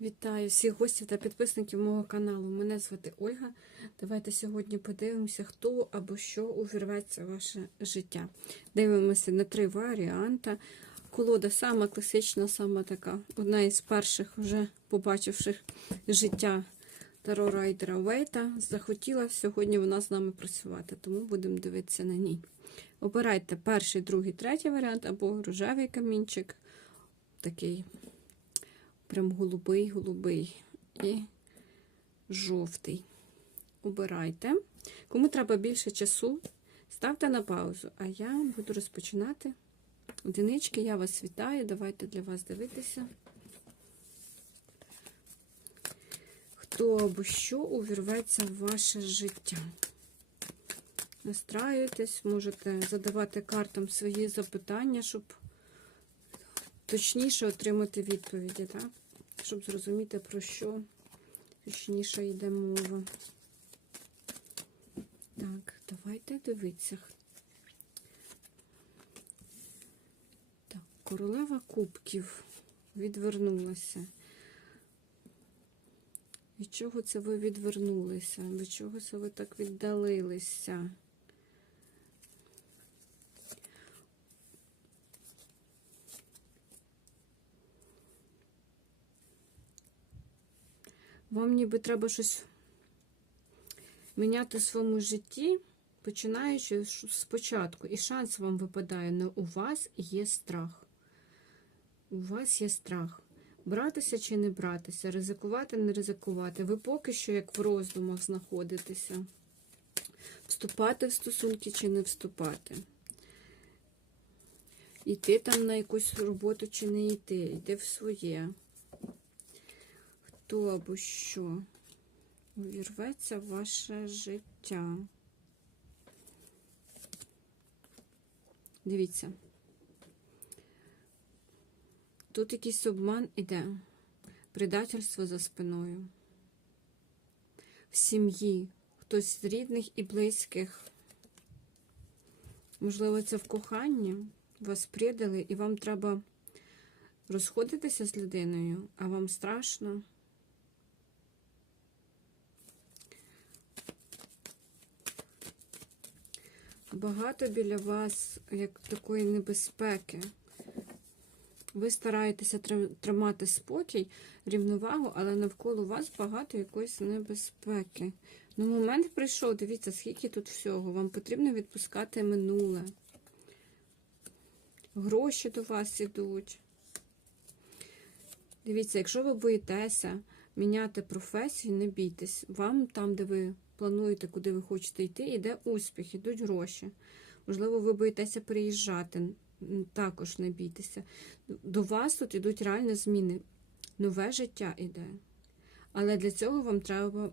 Вітаю всіх гостів та підписників мого каналу. Мене звати Ольга. Давайте сьогодні подивимося, хто або що увірветься в ваше життя. Дивимося на три варіанти. Колода сама класична, сама така, одна із перших, вже побачивших життя Таро Райдера Вейта. Захотіла сьогодні вона з нами працювати, тому будемо дивитися на ній. Обирайте перший, другий, третій варіант або рожевий камінчик, такий прям голубий, голубий і жовтий. Обирайте. Кому треба більше часу, ставте на паузу, а я буду розпочинати. Одинички, я вас вітаю. Давайте для вас дивитися. Хто або що увірветься в ваше життя. Настраюйтесь, можете задавати картам свої запитання, щоб точніше отримати відповіді, так? Щоб зрозуміти, про що точніше йде мова. Так, давайте дивитися. Так, королева кубків відвернулася. Від чого це ви відвернулися? Від чого це ви так віддалилися? Вам ніби треба щось міняти в своєму житті, починаючи спочатку. І шанс вам випадає, але у вас є страх. У вас є страх. Братися чи не братися, ризикувати, не ризикувати. Ви поки що як в роздумах знаходитеся. Вступати в стосунки чи не вступати. Йти там на якусь роботу чи не йти, йти в своє хто або що увірветься ваше життя. Дивіться. Тут якийсь обман іде, предательство за спиною. В сім'ї, хтось з рідних і близьких. Можливо, це в коханні. Вас придали, і вам треба розходитися з людиною, а вам страшно. Багато біля вас як такої небезпеки. Ви стараєтеся тримати спокій, рівновагу, але навколо вас багато якоїсь небезпеки. Ну, момент прийшов, дивіться, скільки тут всього. Вам потрібно відпускати минуле. Гроші до вас ідуть. Дивіться, якщо ви боїтеся міняти професію, не бійтесь. Вам там, де ви плануєте, куди ви хочете йти, йде успіх, йдуть гроші. Можливо, ви боїтеся переїжджати, також не бійтеся. До вас тут йдуть реальні зміни. Нове життя йде. Але для цього вам треба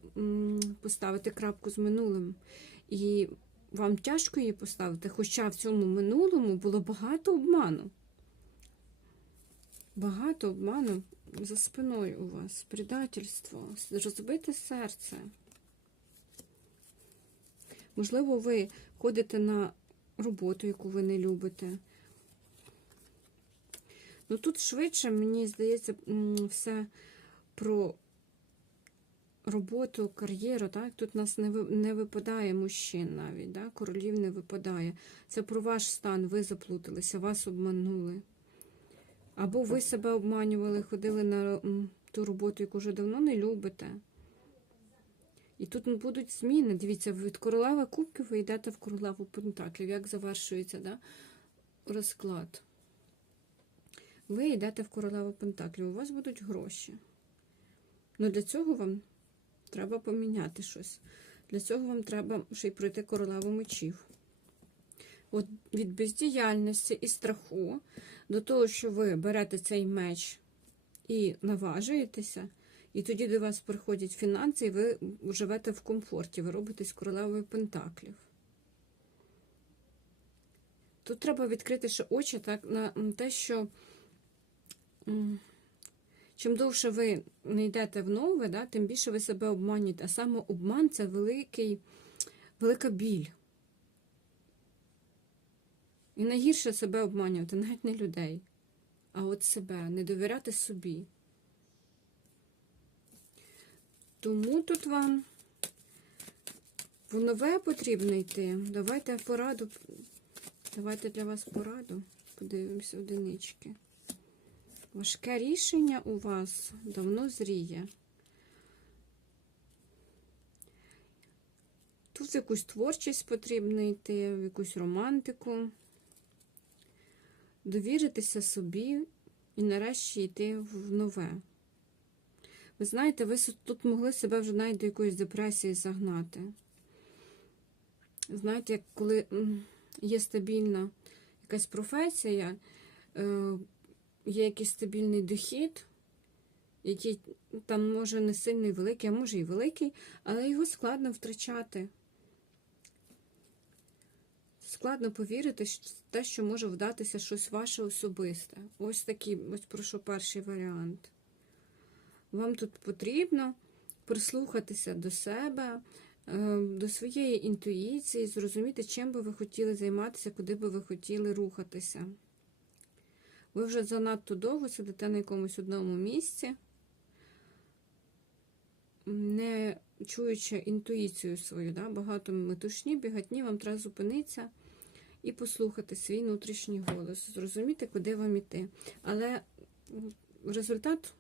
поставити крапку з минулим. І вам тяжко її поставити, хоча в цьому минулому було багато обману. Багато обману за спиною у вас, предательство, розбите серце. Можливо, ви ходите на роботу, яку ви не любите. Ну тут швидше, мені здається, все про роботу, кар'єру. так? Тут нас не не випадає мужчин навіть, да? королів не випадає. Це про ваш стан, ви заплуталися, вас обманули. Або ви себе обманювали, ходили на ту роботу, яку вже давно не любите. І тут будуть зміни. Дивіться, від королеви кубків ви йдете в королеву пентаклів. Як завершується да? розклад? Ви йдете в королеву пентаклів, у вас будуть гроші. Ну для цього вам треба поміняти щось. Для цього вам треба ще й пройти королеву мечів. От від бездіяльності і страху до того, що ви берете цей меч і наважуєтеся. І тоді до вас приходять фінанси, і ви живете в комфорті, ви робитесь королевою пентаклів. Тут треба відкрити ще очі так, на те, що чим довше ви не йдете в нове, да, тим більше ви себе обманюєте. А саме обман це великий, велика біль. І найгірше себе обманювати, навіть не людей, а от себе, не довіряти собі. Тому тут вам в нове потрібно йти. Давайте пораду. Давайте для вас пораду. Подивимося одинички. Важке рішення у вас давно зріє. Тут в якусь творчість потрібно йти, в якусь романтику, довіритися собі і нарешті йти в нове. Ви знаєте, ви тут могли себе вже навіть до якоїсь депресії загнати. Знаєте, як коли є стабільна якась професія, е, є якийсь стабільний дохід, який там може не сильний великий, а може і великий, але його складно втрачати. Складно повірити в те, що може вдатися щось ваше особисте. Ось такий, ось прошу перший варіант. Вам тут потрібно прислухатися до себе, е, до своєї інтуїції, зрозуміти, чим би ви хотіли займатися, куди би ви хотіли рухатися. Ви вже занадто довго сидите на якомусь одному місці, не чуючи інтуїцію свою, да? багато метушні, бігатні, вам треба зупинитися і послухати свій внутрішній голос, зрозуміти, куди вам іти. Але результат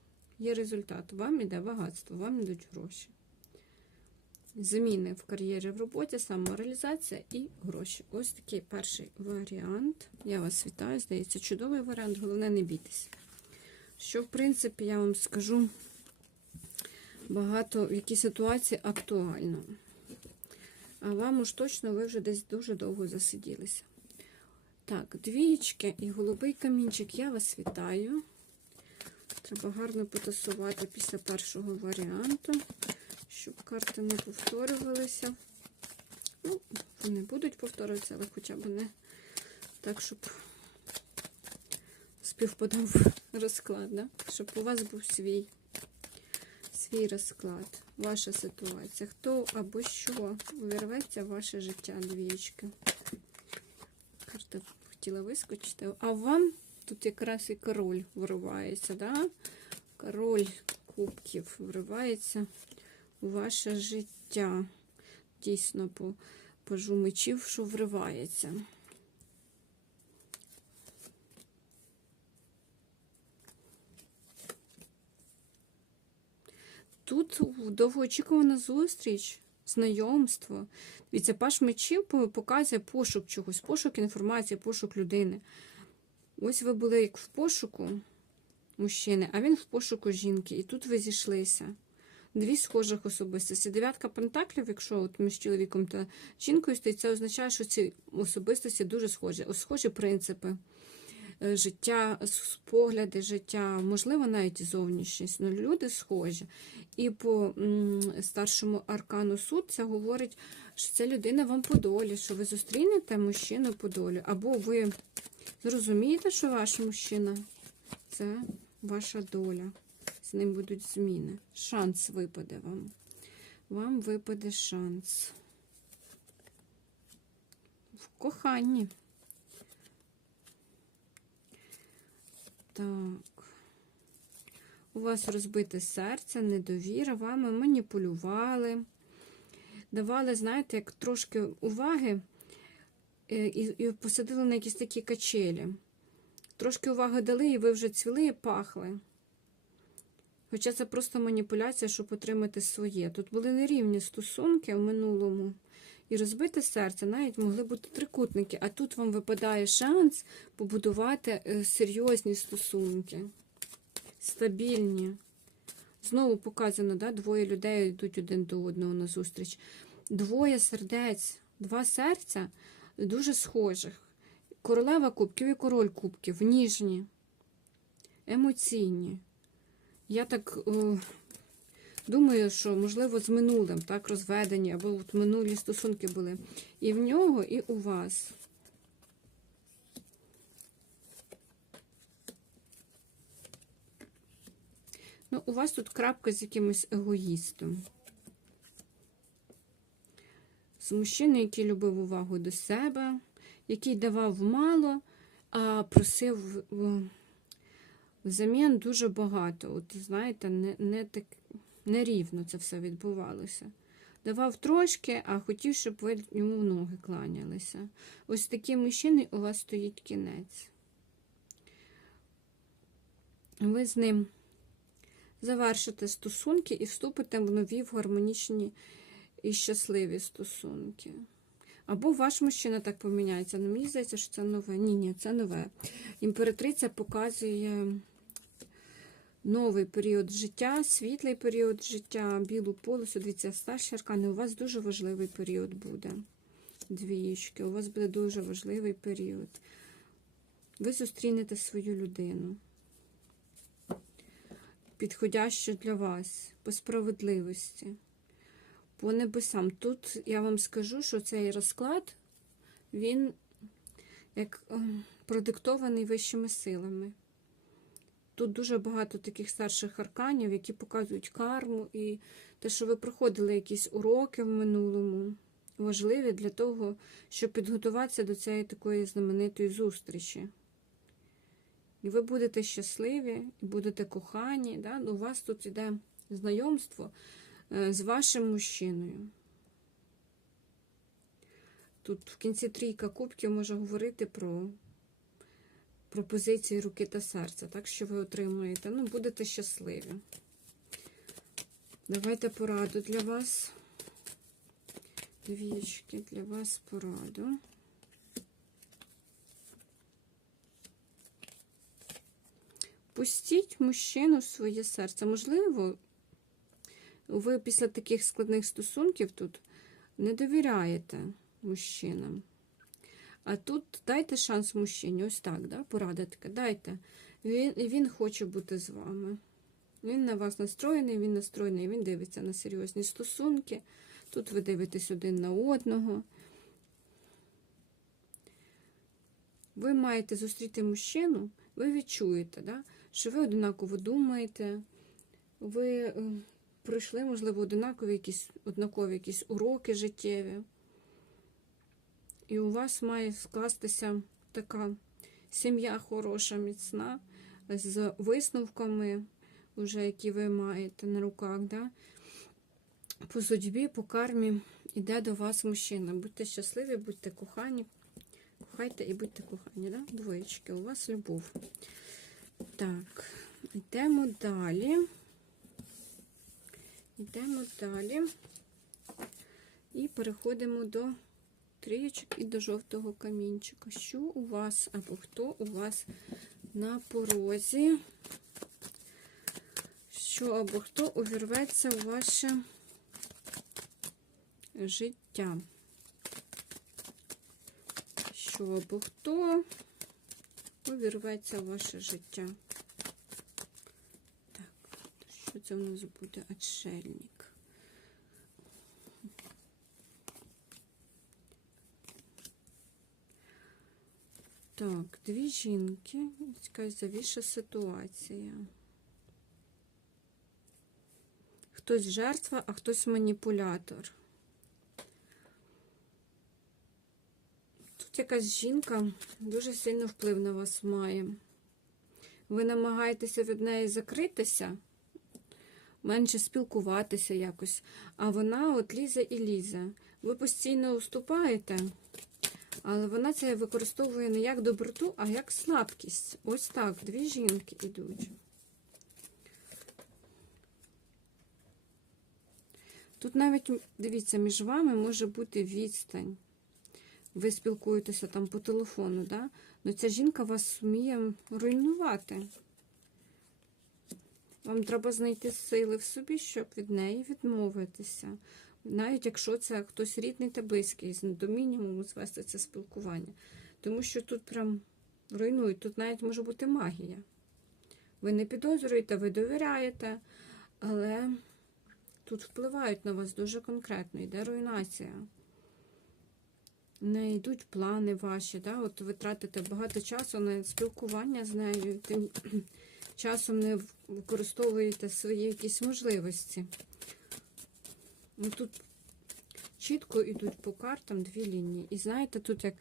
є результат. Вам іде багатство, вам йдуть гроші. Зміни в кар'єрі, в роботі, самореалізація і гроші. Ось такий перший варіант. Я вас вітаю, здається, чудовий варіант, головне не бійтесь. Що, в принципі, я вам скажу багато в якій ситуації актуально. А вам уж точно ви вже десь дуже довго засиділися. Так, двієчки і голубий камінчик, я вас вітаю. Треба гарно потасувати після першого варіанту, щоб карти не повторювалися. Ну, вони будуть повторюватися, але хоча б не так, щоб співпадав розклад, да? щоб у вас був свій, свій розклад, ваша ситуація. Хто або що увірветься в ваше життя, двієчки. Карта хотіла вискочити. А вам тут якраз і король вривається, да? Король кубків вривається у ваше життя. Дійсно, по пажу мечів, що вривається. Тут довгоочікувана зустріч, знайомство. Дивіться, паш мечів показує пошук чогось, пошук інформації, пошук людини. Ось ви були як в пошуку мужчини, а він в пошуку жінки. І тут ви зійшлися. Дві схожих особистості. Дев'ятка пентаклів, якщо от між чоловіком та жінкою стоїть, це означає, що ці особистості дуже схожі. Схожі принципи життя, погляди життя, можливо, навіть зовнішність. Ну, люди схожі. І по старшому аркану суд це говорить, що ця людина вам по долі, що ви зустрінете мужчину по долі, або ви зрозумієте, що ваш мужчина це ваша доля. З ним будуть зміни. Шанс випаде вам. Вам випаде шанс. В коханні. Так. У вас розбите серце, недовіра, вами маніпулювали, давали, знаєте, як трошки уваги е, і, і посадили на якісь такі качелі. Трошки уваги дали, і ви вже цвіли і пахли. Хоча це просто маніпуляція, щоб отримати своє. Тут були нерівні стосунки в минулому. І розбите серце, навіть могли бути трикутники, а тут вам випадає шанс побудувати е, серйозні стосунки, стабільні. Знову показано, да, двоє людей йдуть один до одного на зустріч. Двоє сердець, два серця дуже схожих. Королева кубків і король кубків, ніжні, емоційні. Я так е, думаю, що, можливо, з минулим, так, розведені, або от минулі стосунки були. І в нього, і у вас. Ну, у вас тут крапка з якимось егоїстом. З мужчиною, який любив увагу до себе, який давав мало, а просив взамін дуже багато. От, знаєте, не, не так. Нерівно це все відбувалося. Давав трошки, а хотів, щоб ви йому в ноги кланялися. Ось такий мужчини у вас стоїть кінець. Ви з ним завершите стосунки і вступите в нові в гармонічні і щасливі стосунки. Або ваш мужчина так поміняється. Ну, мені здається, що це нове. Ні, ні, це нове. Імператриця показує новий період життя, світлий період життя, білу полосу. Дивіться, старші аркани. У вас дуже важливий період буде. Двієчки, у вас буде дуже важливий період. Ви зустрінете свою людину. Підходящу для вас, по справедливості по небесам. Тут я вам скажу, що цей розклад, він як е, продиктований вищими силами. Тут дуже багато таких старших арканів, які показують карму і те, що ви проходили якісь уроки в минулому, важливі для того, щоб підготуватися до цієї такої знаменитої зустрічі. І ви будете щасливі, і будете кохані. Да? У вас тут іде знайомство з вашим мужчиною. Тут в кінці трійка кубків може говорити про пропозиції руки та серця, так що ви отримуєте. Ну, будете щасливі. Давайте пораду для вас. Двічки для вас пораду. Пустіть мужчину в своє серце. Можливо, ви після таких складних стосунків тут не довіряєте мужчинам. А тут дайте шанс мужчині, ось так, да? порада така, дайте. Він, він хоче бути з вами. Він на вас настроєний, він настроєний, він дивиться на серйозні стосунки. Тут ви дивитесь один на одного. Ви маєте зустріти мужчину, ви відчуєте, да? що ви однаково думаєте, ви е, пройшли, можливо, однакові якісь, однакові якісь уроки життєві. І у вас має скластися така сім'я хороша, міцна, з висновками, вже, які ви маєте на руках. Да? По судьбі, по кармі йде до вас мужчина. Будьте щасливі, будьте кохані. Кохайте і будьте кохані, да? двоєчки, у вас любов. Так, йдемо далі. Йдемо далі і переходимо до трієчок і до жовтого камінчика. Що у вас або хто у вас на порозі? Що або хто увірветься у ваше життя? Що або хто увірветься у ваше життя? Так, Що це у нас буде отшельник? Так, дві жінки, якась завіша ситуація. Хтось жертва, а хтось маніпулятор. Тут якась жінка дуже сильно вплив на вас має. Ви намагаєтеся від неї закритися менше спілкуватися якось. А вона от лізе і лізе. Ви постійно уступаєте, але вона це використовує не як доброту, а як слабкість. Ось так, дві жінки йдуть. Тут навіть, дивіться, між вами може бути відстань. Ви спілкуєтеся там по телефону, да? але ця жінка вас вміє руйнувати. Вам треба знайти сили в собі, щоб від неї відмовитися. Навіть якщо це хтось рідний та близький, до мінімуму звести це спілкування. Тому що тут прям руйнують, тут навіть може бути магія. Ви не підозрюєте, ви довіряєте, але тут впливають на вас дуже конкретно, йде руйнація. Не йдуть плани ваші, да? от ви тратите багато часу на спілкування з нею, тим часом не використовуєте свої якісь можливості. Ну, Тут чітко йдуть по картам дві лінії. І знаєте, тут як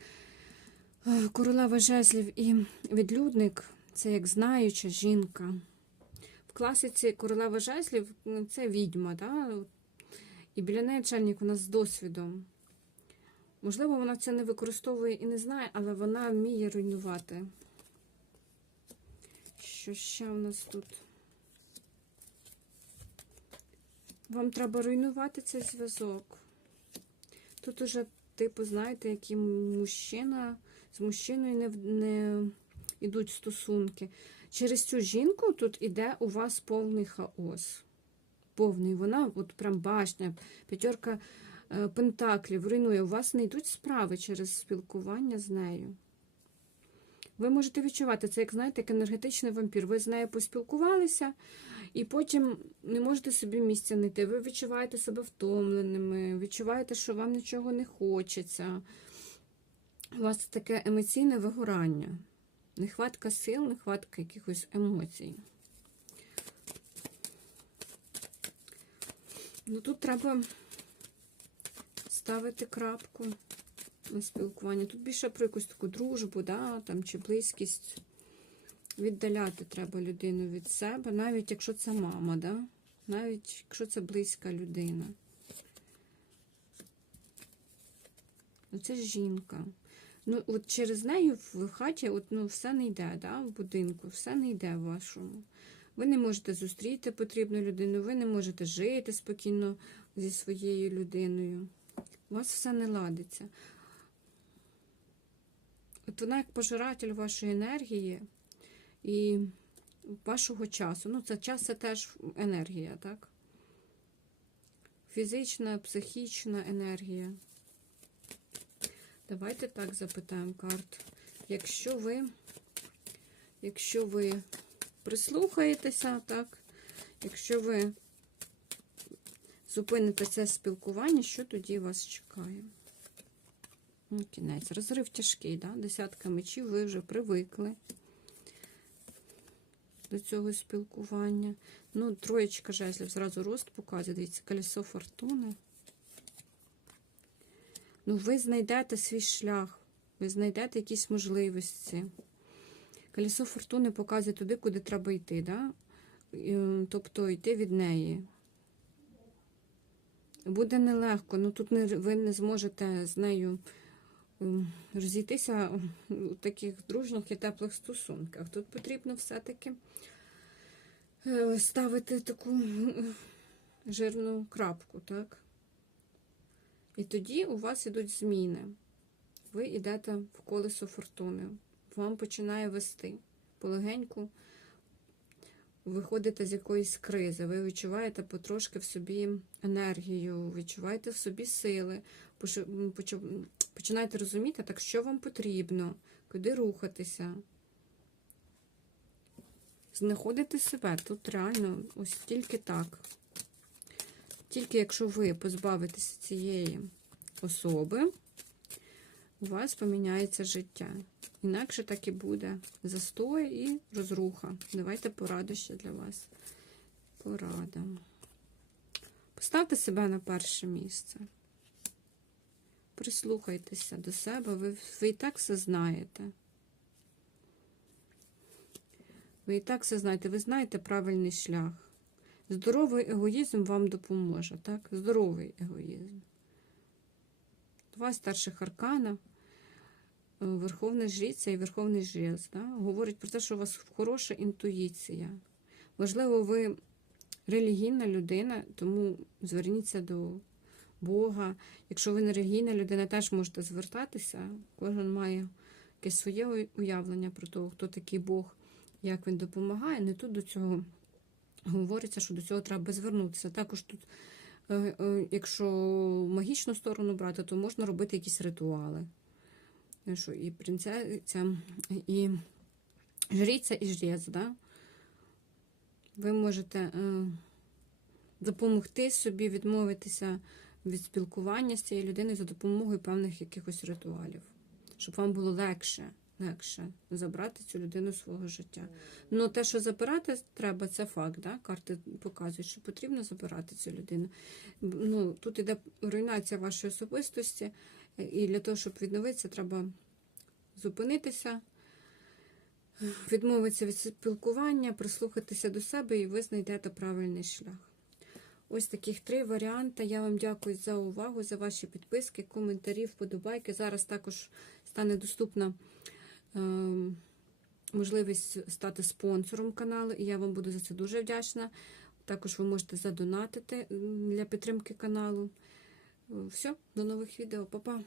е, королева жезлів і відлюдник це як знаюча жінка. в класиці королева жезлів ну, це відьма, да? і біля неї чельник у нас з досвідом. Можливо, вона це не використовує і не знає, але вона вміє руйнувати. Що ще в нас тут? Вам треба руйнувати цей зв'язок. Тут уже, типу, знаєте, який мужчина з мужчиною не, не йдуть стосунки. Через цю жінку тут іде у вас повний хаос. Повний. Вона от прям башня, п'ятерка е, пентаклів руйнує. У вас не йдуть справи через спілкування з нею. Ви можете відчувати це, як знаєте, як енергетичний вампір. Ви з нею поспілкувалися, і потім не можете собі місця знайти. Ви відчуваєте себе втомленими, відчуваєте, що вам нічого не хочеться. У вас таке емоційне вигорання. Нехватка сил, нехватка якихось емоцій. Ну тут треба ставити крапку на спілкування. Тут більше про якусь таку дружбу, да, там, чи близькість. Віддаляти треба людину від себе, навіть якщо це мама, да? навіть якщо це близька людина. Ну, це жінка. Ну, от через неї в хаті от, ну, все не йде, да? в будинку, все не йде в вашому. Ви не можете зустріти потрібну людину, ви не можете жити спокійно зі своєю людиною. У вас все не ладиться. От вона як пожиратель вашої енергії і вашого часу. Ну, це час це теж енергія, так? Фізична, психічна енергія. Давайте так запитаємо карт. Якщо ви, якщо ви прислухаєтеся, так, якщо ви зупините це спілкування, що тоді вас чекає? Ну, кінець. Розрив тяжкий, да? десятка мечів, ви вже привикли до цього спілкування. Ну, троєчка жезлів, зразу рост показує, дивіться, колесо фортуни. Ну, ви знайдете свій шлях, ви знайдете якісь можливості. Колесо фортуни показує туди, куди треба йти, да? Тобто йти від неї. Буде нелегко, ну тут не, ви не зможете з нею розійтися у таких дружніх і теплих стосунках. Тут потрібно все-таки е, ставити таку жирну крапку, так? І тоді у вас ідуть зміни. Ви йдете в колесо фортуни. Вам починає вести. Полегеньку виходите з якоїсь кризи. Ви відчуваєте потрошки в собі енергію, відчуваєте в собі сили, починаєте розуміти, так що вам потрібно, куди рухатися. Знаходите себе тут реально ось тільки так. Тільки якщо ви позбавитеся цієї особи, у вас поміняється життя. Інакше так і буде застой і розруха. Давайте пораду ще для вас. Порада. Поставте себе на перше місце. Прислухайтеся до себе, ви, ви і так все знаєте. Ви і так все знаєте, ви знаєте правильний шлях. Здоровий егоїзм вам допоможе, так? Здоровий егоїзм. Два старших аркана, е, Верховна Жриця і Верховний Жрець, да? говорять про те, що у вас хороша інтуїція. Можливо, ви релігійна людина, тому зверніться до Бога. Якщо ви не релігійна людина, теж можете звертатися. Кожен має якесь своє уявлення про те, хто такий Бог, як він допомагає. Не тут до цього говориться, що до цього треба звернутися. Також тут, е, е, якщо магічну сторону брати, то можна робити якісь ритуали. Е, Що і принцеса, і жриця, і жрець, да? ви можете допомогти собі відмовитися від спілкування з цією людиною за допомогою певних якихось ритуалів, щоб вам було легше, легше забрати цю людину свого життя. Ну, те, що забирати треба, це факт. Да? Карти показують, що потрібно забирати цю людину. Ну, тут іде руйнація вашої особистості, і для того, щоб відновитися, треба зупинитися, відмовитися від спілкування, прислухатися до себе, і ви знайдете правильний шлях. Ось таких три варіанти. Я вам дякую за увагу, за ваші підписки, коментарі, вподобайки. Зараз також стане доступна е, можливість стати спонсором каналу, і я вам буду за це дуже вдячна. Також ви можете задонатити для підтримки каналу. Все, до нових відео, Па-па!